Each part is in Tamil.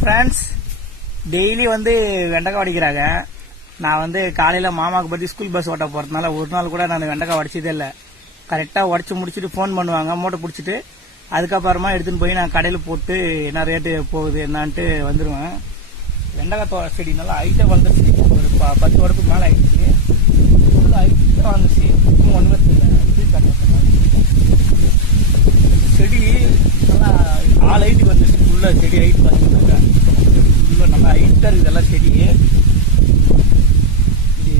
ஃப்ரெண்ட்ஸ், டெய்லி வந்து வெண்டைக்காய் உடைக்கிறாங்க. நான் வந்து காலையில் மாமாவுக்கு பற்றி ஸ்கூல் பஸ் ஓட்ட போகிறதுனால ஒரு நாள் கூட நான் வெண்டைக்காய் உடைச்சதே இல்லை. கரெக்டாக உடச்சி முடிச்சுட்டு ஃபோன் பண்ணுவாங்க, மூட்டை பிடிச்சிட்டு அதுக்கப்புறமா எடுத்துன்னு போய் நான் கடையில் போட்டு என்ன ரேட்டு போகுது என்னான்ட்டு வந்துடுவேன். வெண்டைக்காய் செடி நல்லா ஹைட்டாக வளர்ந்துருச்சு. ஒரு 10 வருடத்துக்கு மேலே ஆயிடுச்சு. ஹைட்டாக வளர்ந்துச்சு. இன்னும் ஒன்றுமே தெரியல. செடி நல்லா 4 ஹைட்டுக்கு வந்துருச்சு. ஃபுல்லாக செடி ஹைட் பார்த்துக்கிட்டாங்க. ஃபுல்லாக நல்லா ஹைட்டாக இருக்குது எல்லாம் செடி. இது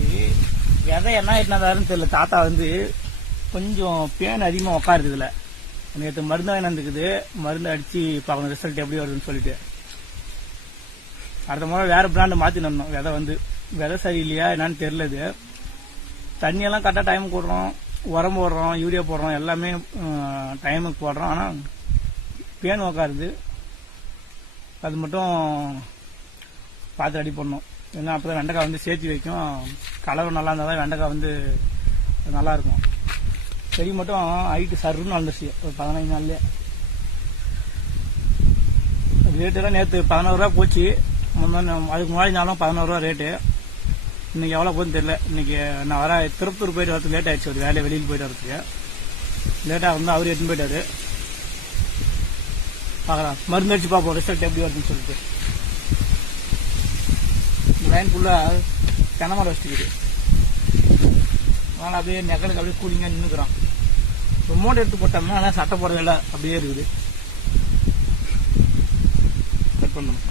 விதை என்ன என்னதாருன்னு தெரியல. தாத்தா வந்து கொஞ்சம் பேன் அதிகமாக உட்காருது இதில். நேற்று மருந்து வாங்கினதுக்குது, மருந்து அடித்து பார்க்கணும் ரிசல்ட் எப்படி வருதுன்னு சொல்லிட்டு. அடுத்த முறை வேறு பிராண்டு மாற்றினோம். விதை வந்து விதை சரியில்லையா என்னன்னு தெரியல. இது தண்ணியெல்லாம் கரெக்டாக டைமுக்கு போடுறோம், உரம் போடுறோம், யூரியா போடுறோம், எல்லாமே டைமுக்கு போடுறோம். ஆனால் பேன் உக்காருது. அது மட்டும் பார்த்து ரெடி பண்ணணும். ஏன்னா அப்போ தான் வெண்டைக்காய் வந்து சேர்த்து வைக்கும். கலர் நல்லா இருந்தால் தான் வெண்டைக்காய் வந்து நல்லாயிருக்கும். செடி மட்டும் ஹைட்டு சருன்னு வந்துருச்சு ஒரு 15 நாள்லேயே. ரேட்டெல்லாம் நேற்று 11 ரூபா போச்சு. அதுக்கு முன்னாடி நாளும் 11 ரூபா ரேட்டு. இன்னைக்கு எவ்வளோ போகுதுன்னு தெரியல. இன்னைக்கு நான் வர திருப்பூர் போயிட்டு வரதுக்கு லேட் ஆயிடுச்சு. ஒரு வேலையை வெளியில் போயிட்டு வரதுக்கு லேட்டாக இருந்தால் அவர் எடுத்துன்னு போயிட்டாரு. பார்க்கலாம், மருந்து அடிச்சு பார்ப்போம் ரிசல்ட் எப்படி வருதுன்னு சொல்லிட்டு. இந்த லைன் ஃபுல்லாக தென்னைமரம் வச்சுக்குது. அதனால் அப்படியே நெக்கலுக்கு அப்படியே கூலிங்காக நின்றுக்கிறான். மூட்டை எடுத்து போட்டோம்னா ஆனால் சட்டை போடுறதில்ல, அப்படியே இருக்குது. கட் பண்ணணும்.